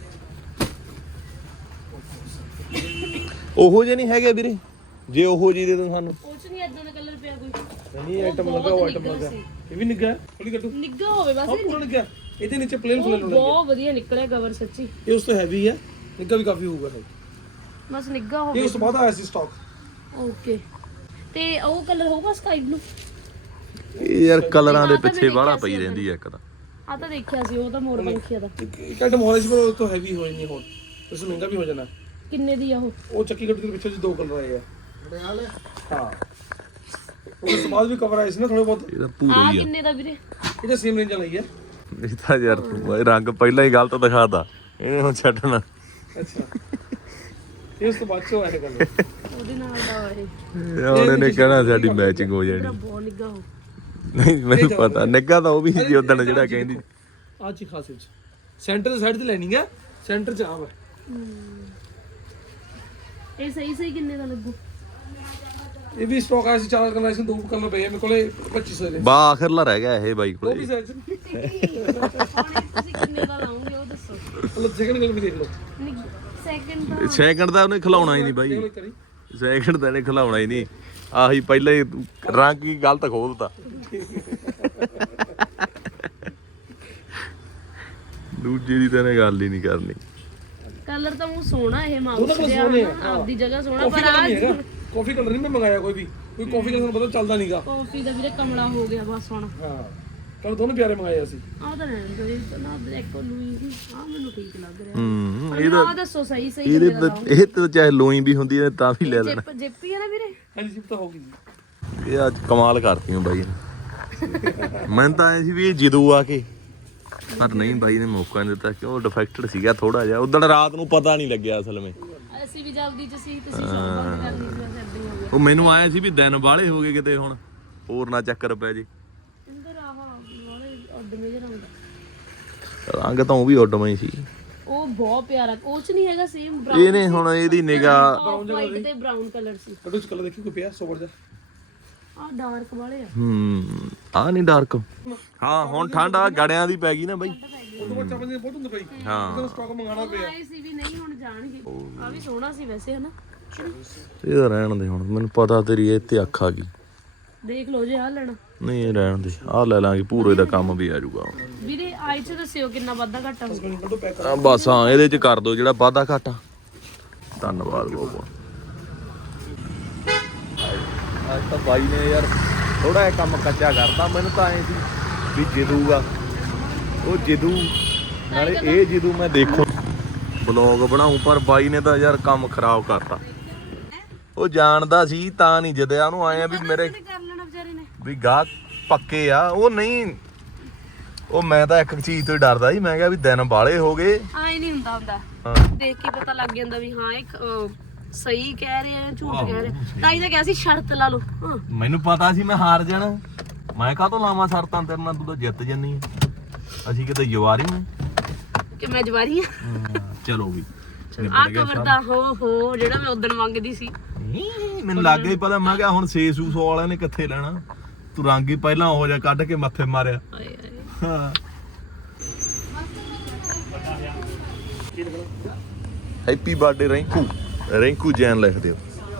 B: ਉਹੋ ਜਿਹੇ ਨਹੀਂ ਹੈਗੇ ਵੀਰੇ, ਜੇ ਉਹੋ ਜਿਹੇ ਦੇ ਦੋ ਸਾਨੂੰ।
A: ਕੁਛ ਨਹੀਂ ਏਦਾਂ ਦਾ ਕਲਰ ਪਿਆ ਕੋਈ।
D: ਨਹੀਂ ਆਈਟਮ ਲੱਗਾ, ਉਹ ਆਈਟਮ ਲੱਗਾ, ਇਹ ਵੀ ਨਿੱਗਾ ਥੋੜੀ ਗੱਟੂ
A: ਨਿੱਘਾ ਹੋਵੇ ਬਸ।
D: ਹਾਂ ਪੂਰਾ ਨਿੱਗਾ, ਇਹਦੇ ਨੀਚੇ ਪਲੇਨ
A: ਉਹ
D: ਫੁੱਲ ਲੱਗਾ।
A: ਬਹੁਤ ਵਧੀਆ ਨਿਕਲਿਆ ਕਵਰ ਸੱਚੀ,
D: ਇਹ ਉਸ ਤੋਂ ਹੈਵੀ ਹੈ, ਨਿੱਗਾ ਵੀ ਕਾਫੀ ਹੋਊਗਾ।
A: ਬਸ ਨਿੱਘਾ
D: ਇਹ
A: ਹੋਵੇ।
D: ਉਸ ਤੋਂ ਬਾਅਦ ਆਇਆ ਸੀ ਸਟਾਕ।
A: ਓਕੇ, ਤੇ ਉਹ ਕਲਰ ਹੋਊਗਾ ਸਕਾਈ ਬਲੂ।
B: ਇਹ ਯਾਰ ਕਲਰਾਂ ਦੇ ਪਿੱਛੇ ਬਾਹਲਾ ਪਈ ਰਹਿੰਦੀ ਹੈ ਇੱਕ ਤਾਂ।
A: ਆ ਤਾਂ ਦੇਖਿਆ ਸੀ ਉਹ ਤਾਂ ਮੋਰ ਪੰਖੀਆ ਦਾ
D: ਇੱਕ ਆਈਟਮ ਹੋਰ ਸੀ ਪਰ ਉਹ ਤੋਂ ਹੈਵੀ ਹੋਈ ਨਹੀਂ ਹੁਣ ਉਸ ਤੋਂ ਮਹਿੰਗਾ ਵੀ ਹੋ ਜਾਣਾ।
A: ਕਿੰਨੇ ਦੀ ਆ ਉਹ?
D: ਉਹ ਚੱਕੀ ਗੱਡੀ ਦੇ ਪਿੱਛੇ ਜੀ ਦੋ ਕਲਰ ਆਏ ਆ ਹਾਂ ਉਸ ਤੋਂ ਬਾਅਦ ਵੀ ਕਵਰ ਆਏ ਸੀ ਨਾ ਥੋੜੇ ਬਹੁਤ।
B: ਇਹਦਾ
A: ਆ
B: ਪੂਰਾ ਹੀ ਆ
A: ਕਿੰਨੇ ਦਾ ਵੀਰੇ?
D: ਇਹਦੇ ਸੇਮ ਰੇਂਜ ਲਈ ਹੈ।
B: ਇਹ ਤਾਂ ਯਾਰ ਤੂੰ ਇਹ ਰੰਗ ਪਹਿਲਾਂ ਹੀ ਗਲਤ ਦਿਖਾਤਾ ਇਹਨੇ ਹੁਣ ਛੱਡਣਾ।
D: ਅੱਛਾ ਇਹ ਉਸ ਤੋਂ ਬਾਅਦ ਚੋਂ ਆਇਆ ਗੱਲ
A: ਉਹਦੇ ਨਾਲ ਦਾ ਇਹ
B: ਇਹ ਹੁਣ ਇਹਨੇ ਕਹਿਣਾ ਸਾਡੀ ਮੈਚਿੰਗ ਹੋ
A: ਮੇਰਾ
B: ਜਾਣੀ।
A: ਬਹੁਤ ਨਿੱਘਾ ਹੋ।
B: ਨਹੀਂ ਮੈਨੂੰ ਪਤਾ ਨਿੱਘਾ ਤਾਂ ਉਹ ਵੀ ਸੀ ਉਦੋਂ ਜਿਹੜਾ ਕਹਿੰਦੀ
D: ਆ ਜੀ ਖਾਸ ਵਿੱਚ ਸੈਂਟਰ ਦੀ ਸਾਈਡ ਤੇ ਲੈਣੀ ਹੈ ਸੈਂਟਰ ਚ ਆਵਾ।
A: ਇਹ ਸਹੀ ਸਹੀ ਕਿੰਨੇ ਦਾ ਲੱਗੂ?
D: ਇਹ ਵੀ ਸਟਾਕ ਆਇਆ ਸੀ ਚਾਰ ਕਲਰ ਸੀ ਦੋ ਕਲਰ ਪਏ ਆ ਮੇਰੇ ਕੋਲੇ ਪੱਚੀ ਸੌ ਦੇ।
B: ਬਾ ਆਖਰਲਾ ਰਹਿ ਗਿਆ ਇਹ ਬਾਈ
D: ਉਹ
B: ਕੋਲੇ।
D: ਵੀ ਸਾਈਜ਼
A: ਤੁਸੀਂ ਕਿੰਨੇ ਦਾ ਲਾਉਂਗੇ ਉਹ ਦੱਸੋ।
D: ਮਤਲਬ ਸੈਕਿੰਡ ਕਲਰ ਵੀ ਦੇਖ ਲਓ
A: ਸੈਕਿੰਡ ਦਾ
B: ਸੈਕਿੰਡ ਦਾ ਉਹਨੇ ਖਿਲਾਉਣਾ ਹੀ ਨਹੀਂ ਬਾਈ।
D: ਦੇਖ ਲਓ ਕਰੀ
B: ਸੈਕਿੰਡ ਤਾਂ ਇਹਨੇ ਖਿਲਾਉਣਾ ਹੀ ਨਹੀਂ। ਆਹੀ ਪਹਿਲਾਂ ਹੀ ਰੰਗ ਹੀ ਗਲਤ ਖੋਲਤਾ। ਦੂਜੇ ਦੀ ਤਾਂ ਇਹਨੇ ਗੱਲ ਹੀ ਨਹੀਂ ਕਰਨੀ।
A: ਕਲਰ ਤਾਂ ਉਹ ਸੋਹਣਾ ਇਹ
D: ਉਹਦਾ
A: ਮਾਊਸ
D: ਕਲਰ
A: ਦੇ
D: ਸੋਹਣੇ ਆ,
A: ਆਪਦੀ ਜਗ੍ਹਾ ਸੋਹਣਾ
D: ਕਾਫੀ
A: ਪਰ
D: ਕਲਰ
A: ਆ
D: ਨਹੀਂ ਹੈਗਾ ਕਾਫੀ ਕਲਰ ਨਹੀਂ ਮੈਂ ਮੰਗਾਇਆ ਕੋਈ ਵੀ ਕੋਈ ਕਾਫੀ ਕਲਰ ਤੁਹਾਨੂੰ ਪਤਾ ਚੱਲਦਾ ਨਹੀਂਗਾ।
A: ਕਾਫੀ ਦਾ ਵੀਰੇ ਕਮਲਾ ਹੋ ਗਿਆ ਬਸ ਹੁਣ।
D: ਹਾਂ ਕਲਰ ਦੋਨੋਂ ਪਿਆਰੇ ਮੰਗਾਏ ਅਸੀਂ।
A: ਆਹ ਤਾਂ ਰਹਿਣ ਦੋ ਇਹ ਨਾ ਬਲੈਕ ਲੂਈ ਦੀ ਆ ਮੈਨੂੰ ਠੀਕ ਲੱਗ ਰਿਹਾ।
B: ਹੂੰ
A: ਇਹਦਾ ਆ ਦੱਸੋ ਸਹੀ ਸਹੀ
B: ਇਹਦੇ
A: ਕਿੰਨੇ ਦਾ
B: ਤਾਂ ਇਹ ਤਾਂ ਚਾਹੇ ਲੋਈ ਵੀ ਹੁੰਦੀ ਹੈ ਤਾਂ ਵੀ ਲੈ ਲੈਣਾ।
A: ਜਿੱਪ ਜਿੱਪੀ ਆ ਨਾ ਵੀਰੇ।
D: ਹਾਂਜੀ ਜਿਪ ਤਾਂ ਹੋ ਗਈ ਜੀ।
B: ਇਹ ਅੱਜ ਕਮਾਲ ਕਰਤੀ ਹਾਂ ਬਾਈ ਨੇ। ਮੈਂ ਤਾਂ ਐ ਸੀ ਵੀ ਇਹ ਜਿੱਦੂ ਆ ਕੇ ਪਰ ਨਹੀਂ ਬਾਈ ਨੇ ਮੌਕਾ ਨਹੀਂ ਦਿੱਤਾ ਕਿਉਂ ਡਿਫੈਕਟਡ ਸੀਗਾ ਥੋੜਾ ਜਿਹਾ। ਉਦੋਂ ਰਾਤ ਨੂੰ ਪਤਾ ਨਹੀਂ ਲੱਗਿਆ ਅਸਲ ਵਿੱਚ।
A: ਅਸੀਂ ਵੀ ਜਲਦੀ ਚ ਸੀ ਤੁਸੀਂ ਸ਼ਾਮ ਬੰਦ ਕਰ ਲਈ ਸੀ ਬਸ ਏਦਾਂ ਹੀ ਹੋ ਗਿਆ।
B: ਉਹ ਮੈਨੂੰ ਆਇਆ ਸੀ ਵੀ ਦਿਨ ਬਾਹਲੇ ਹੋ ਗਏ ਕਿਤੇ ਹੁਣ ਹੋਰ ਨਾ ਚੱਕਰ ਪੈ ਜੇ।
A: ਇੰਦਰ ਆਹ ਵਾਲੇ ਅੱਡ ਮੇਜਰ ਆਉਂਦਾ
B: ਰੰਗ ਤਾਂ ਉਹ ਵੀ ਉੱਡਵਾਂ ਹੀ ਸੀ।
A: ਉਹ ਬਹੁਤ ਪਿਆਰਾ ਉਹ ਚ ਨਹੀਂ ਹੈਗਾ ਸੇਮ ਬਰਾਊਨ
B: ਇਹਨੇ ਹੁਣ ਇਹਦੀ ਨਿਗਾਹ
A: ਵਾਈਟ ਤੇ ਬਰਾਊਨ ਕਲਰ ਸੀ।
D: ਬਟ ਉਸ ਕਲਰ ਦੇਖੀ ਕੋਈ ਪਿਆ ਸੋਵਰ ਜਾ
A: ਆ ਡਾਰਕ ਵਾਲੇ ਆ।
B: ਹੂੰ ਆ ਨਹੀਂ ਡਾਰਕ। ਹਾਂ ਹੁਣ ਠੰਡ ਆ ਗੜਿਆਂ ਦੀ ਪੈ ਗਈ ਨਾ ਬਾਈ।
D: ਉਹ ਤੋਂ ਬੱਚਾ ਬੰਦੇ ਬਹੁਤ ਹੁੰਦੇ ਪਈ
B: ਹਾਂ
D: ਉਹਦਾ ਸਟਾਕ ਮੰਗਾਣਾ ਪਿਆ।
A: ਆਏ ਸੀ ਵੀ ਨਹੀਂ ਹੁਣ ਜਾਣਗੇ। ਆ ਵੀ ਸੋਹਣਾ ਸੀ ਵੈਸੇ ਹਨਾ।
B: ਇਹਦਾ ਰਹਿਣ ਦੇ ਹੁਣ ਮੈਨੂੰ ਪਤਾ ਤੇਰੀ ਇਹ ਤੇ ਅੱਖ ਆ ਗਈ।
A: ਦੇਖ ਲਓ ਜੇ ਆ ਲੈਣਾ
B: ਨਹੀਂ ਇਹ ਰਹਿਣ ਦੇ ਆ ਲੈ ਲਾਂਗੇ ਪੂਰੇ ਦਾ ਕੰਮ ਵੀ ਆ ਜਾਊਗਾ।
A: ਵੀਰੇ ਆਈ ਚ ਦੱਸਿਓ ਕਿੰਨਾ ਵਾਧਾ ਘਾਟਾ ਹੋਊ।
D: ਕੱਢੋ ਪੈਕ
B: ਆ ਬਸ ਹਾਂ ਇਹਦੇ ਚ ਕਰ ਦੋ ਜਿਹੜਾ ਵਾਧਾ ਘਾਟਾ। ਧੰਨਵਾਦ ਬਹੁਤ ਬਹੁਤ। ਅੱਜ ਤਾਂ ਬਾਈ ਨੇ ਯਾਰ ਥੋੜਾ ਜਿਹਾ ਕੰਮ ਕੱਚਾ ਕਰਤਾ। ਮੈਨੂੰ ਤਾਂ ਐ ਸੀ ਵੀ ਜਿੱਦੂਗਾ ਉਹ ਜਿੱਦੂ ਨਾਲੇ ਇਹ ਜਿੱਦੂ ਮੈਂ ਦੇਖੋ ਬਲੌਗ ਬਣਾਉ ਪਰ ਬਾਈ ਨੇ ਤਾਂ ਯਾਰ ਕੰਮ ਖਰਾਬ ਕਰਤਾ। ਉਹ ਜਾਣਦਾ ਸੀ ਤਾਂ ਨਹੀਂ ਜਿੱਦਿਆ ਉਹਨੂੰ ਆਏ ਆ ਵੀ ਮੇਰੇ
A: ਕਰ ਲੈਣਾ ਵਿਚਾਰੇ ਨੇ।
B: ਵੀ ਗਾਹਕ ਪੱਕੇ ਆ। ਉਹ ਨਹੀਂ ਉਹ ਮੈਂ ਤਾਂ ਇੱਕ ਚੀਜ਼ ਤੋਂ ਹੀ ਡਰਦਾ ਸੀ। ਮੈਂ ਕਿਹਾ ਵੀ ਦਿਨ ਬਾਲੇ ਹੋ ਗਏ।
A: ਆਏ ਨਹੀਂ ਹੁੰਦਾ ਹੁੰਦਾ
B: ਹਾਂ
A: ਦੇਖ ਕੇ ਪਤਾ ਲੱਗ ਜਾਂਦਾ ਵੀ ਹਾਂ ਇਹ ਅਹ, ਸਹੀ ਕਹਿ ਰਹੇ ਆ ਝੂਠ ਕਹਿ ਰਹੇ ਆ। ਤਾਂ ਹੀ ਤਾਂ ਕਿਹਾ ਸੀ ਸ਼ਰਤ ਲਾ ਲਓ। ਹਾਂ
B: ਮੈਨੂੰ ਪਤਾ ਸੀ ਮੈਂ ਹਾਰ ਜਾਣਾ। ਮੈਂ ਕਾਹਤੋਂ ਲਾਵਾਂ ਸ਼ਰਤਾਂ ਤੇਰੇ ਨਾਲ ਤੂੰ ਤਾਂ ਜਿੱਤ ਜੰਨੀ ਆ। ਅਸੀਂ ਕਿਤੇ ਜਵਾਰੀ ਆ।
A: ਕਿ ਮੈਂ ਜਵਾਰੀ ਆ।
B: ਚਲੋ ਵੀ
A: ਆ ਕਵਰ ਦਾ ਹੋ ਹੋ ਜਿਹੜਾ ਮੈਂ ਉਦੋਂ ਮੰਗਦੀ ਸੀ।
B: ਮੈਨੂੰ ਲੱਗ ਗਿਆ ਪਤਾ। ਮੈਂ ਕਿਹਾ ਹੁਣ ਛੇ ਸੌ ਵਾਲਿਆਂ ਨੇ ਕਿੱਥੇ ਲੈਣਾ। ਤੂੰ ਰੰਗ ਹੀ ਪਹਿਲਾਂ ਉਹ ਜਿਹਾ ਕੱਢ ਕੇ ਮੱਥੇ ਮਾਰਿਆ।
A: ਆਏ ਆਏ
B: ਹਾਂ ਹੈਪੀ ਬਰਥਡੇ ਰਿੰਕੂ ਰਿੰਕੂ ਜੈਨ ਲਿਖ ਦਿਓ।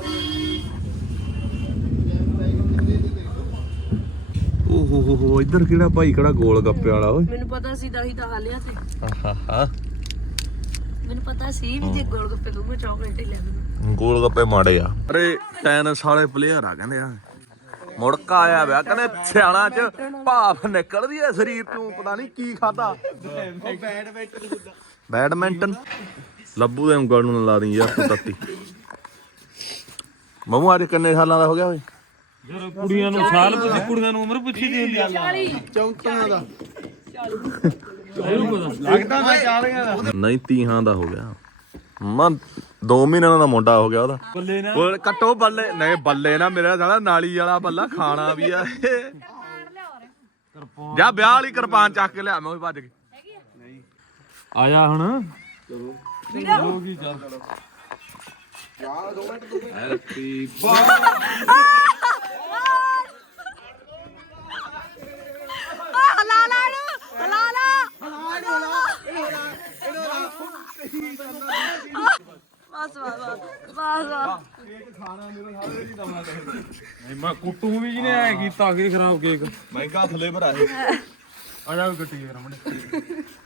B: ਓ ਹੋ ਹੋ ਹੋ ਇੱਧਰ ਕਿਹੜਾ ਭਾਈ ਕਿਹੜਾ ਗੋਲ ਗੱਪੇ ਵਾਲਾ ਓਏ।
A: ਮੈਨੂੰ ਪਤਾ ਸੀ ਤਾਂ ਹੀ ਤਾਂ ਹਾਲਿਆ ਤੇ
B: ਆਹਾ
A: ਮੈਨੂੰ ਪਤਾ ਸੀ ਵੀ ਜੇ ਗੋਲ ਗੱਪੇ ਦੂੰਗਾ ਚਾਕਲੇਟ ਹੀ ਲੈ ਦੂੰਗਾ।
B: ਗੋਲ ਗੱਪੇ ਮਾੜੇ ਆ। ਅਰੇ ਟੈਨਿਸ ਵਾਲੇ ਪਲੇਅਰ ਆ ਕਹਿੰਦੇ ਆ। ਮੁੜਕਾ ਆਇਆ ਵਿਆ ਕਹਿੰਦੇ ਸਿਆਣਾ ਚ ਭਾਫ ਨਿਕਲਦੀ ਐ ਸਰੀਰ ਤੋਂ ਪਤਾ ਨਹੀਂ ਕੀ ਖਾਦਾ। ਬੈਡਮਿੰਟਨ ਲੱਭੂ ਦੇ ਉਂਗਲ ਨੂੰ ਲਾ ਦੀ ਯਾਰ ਤੂੰ ਤੱਤੀ। ਮਮੂ ਅੱਜ ਕਿੰਨੇ ਸਾਲਾਂ ਦਾ ਹੋ ਗਿਆ ਓਏ?
D: ਯਾਰ ਕੁੜੀਆਂ ਨੂੰ ਸਾਲ ਪੁੱਛੀ ਕੁੜੀਆਂ ਨੂੰ ਉਮਰ ਪੁੱਛੀ ਦੀ ਹੁੰਦੀ ਆ।
E: ਚੌਂਕਾਂ ਦਾ
D: ਲੱਗਦਾ ਮੈਂ ਚਾਲੀਆਂ ਦਾ
B: ਨਹੀਂ ਤੀਹਾਂ ਦਾ ਹੋ ਗਿਆ। ਮਾਂ ਦੋ ਮਹੀਨਿਆਂ ਦਾ ਮੁੰਡਾ ਹੋ ਗਿਆ ਉਹਦਾ।
D: ਬੱਲੇ ਨਾ
B: ਉਹ ਕੱਟੋ ਬੱਲੇ ਨਹੀਂ ਬੱਲੇ ਨਾ ਮੇਰਾ ਸਾਲਾ ਨਾਲੀ ਵਾਲਾ ਬੱਲਾ ਖਾਣਾ ਵੀ ਆ। ਜਾ ਵਿਆਹ ਵਾਲੀ ਕਿਰਪਾਨ ਚੱਕ ਕੇ ਲਿਆ ਮੈਂ ਉਹ ਭੱਜ ਕੇ।
D: ਆ ਜਾ ਹੁਣ
B: ਹੈਪੀ
A: ਹਲਾਲਾ ਨੂੰ ਹਲਾਲਾ ਬਸ ਬਸ ਬਸ
D: ਨਹੀਂ ਮੈਂ ਕੁੱਟੂ ਵੀ ਜਿਹਨੇ ਐ ਕੀਤਾ ਕਿ ਖਰਾਬ ਕੇਕ
B: ਮਹਿੰਗਾ ਥੱਲੇ ਭਰਾਏ।
D: ਆ ਜਾ ਗੱਟੀ ਯਾਰ ਮੁੰਡੇ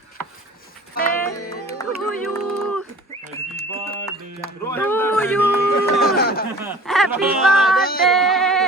A: to you
D: happy birthday
A: to you happy birthday